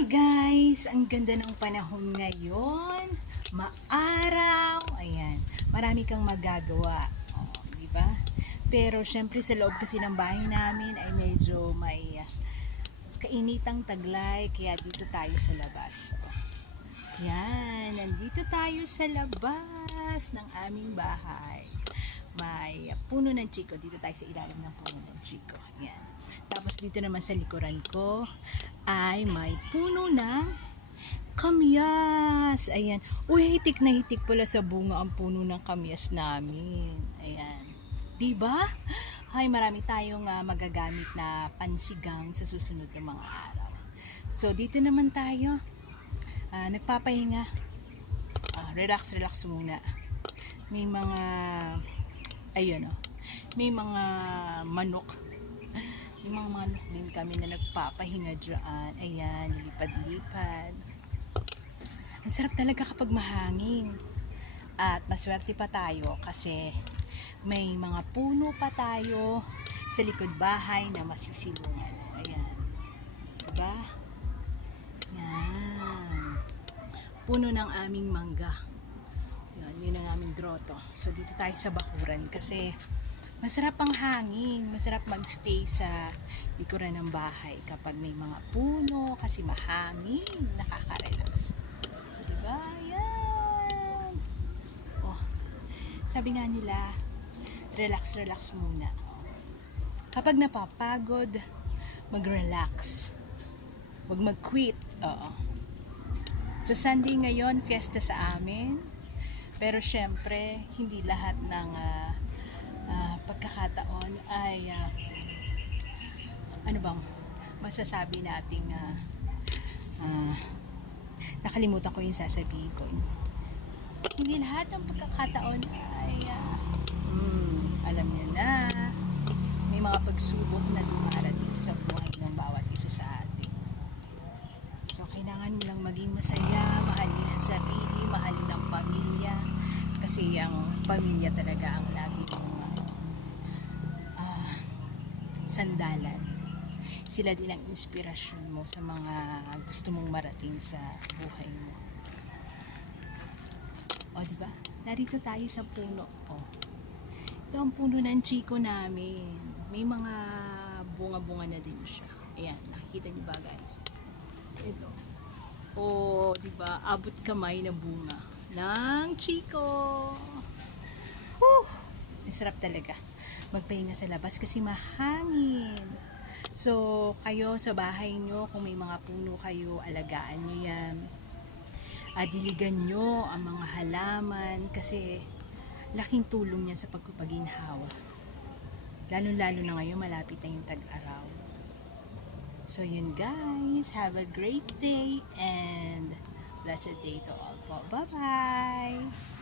Hi guys! Ang ganda ng panahon ngayon. Maaraw. Ayan. Marami kang magagawa. Oh, di ba? Pero syempre sa loob kasi ng bahay namin ay medyo may kainitang taglay kaya dito tayo sa labas. Oh. Yan. Nandito tayo sa labas ng aming bahay. May puno ng chiko. Dito tayo sa ilalim ng puno ng chiko. Yan. Tapos dito naman sa likuran ko ay may puno ng kamyas. Ayan. Uy, hitik na hitik pala sa bunga ang puno ng kamyas namin. Ayan. Diba? Ay, marami tayong magagamit na pansigang sa susunod na mga araw. So, dito naman tayo. Nagpapahinga. Relax muna. May mga ayun may mga manok. Yung mga manok din kami na nagpapahinga dyan. Ayan, lipad-lipad. Ang sarap talaga kapag mahangin. At maswerte pa tayo kasi may mga puno pa tayo sa likod bahay na masisilungan. Ayan. Diba? Yan. Puno ng aming mangga. Yun ang aming grotto. So, dito tayo sa bakuran kasi masarap ang hangin. Masarap magstay sa likuran ng bahay kapag may mga puno kasi mahangin. Nakaka-relax. So, diba? Yan. Oh, sabi nga nila, relax muna. Kapag napapagod, mag-relax. Huwag mag-quit. Oo. So, Sunday ngayon, fiesta sa amin. Pero syempre, hindi lahat ng pagkakataon ay ano bang masasabi nating nakalimutan ko yung sasabihin ko. Hindi lahat ng pagkakataon ay alam niyo na, may mga pagsubok na dumarating sa buhay ng bawat isa sa atin. So, kailangan mo lang maging masaya, mahalin ang sarili, mahalin ang pamilya. Kasi ang pamilya talaga ang lagi mong sandalan. Sila din ang inspirasyon mo sa mga gusto mong marating sa buhay mo. O, diba? Narito tayo sa puno. O, ito ang puno ng chiko namin. May mga bunga-bunga na din siya. Ayan, nakikita niyo ba guys? Ito. O, diba? Abot kamay na bunga ng chiko. Ang sarap talaga magpahinga sa labas kasi mahangin. So, kayo sa bahay nyo, kung may mga puno kayo, alagaan nyo yan. Diligan nyo ang mga halaman kasi laking tulong yan sa pagpapaginhawa. Lalo-lalo na ngayon, malapit na yung tag-araw. So, yun guys. Have a great day and blessed day to all po. Bye-bye!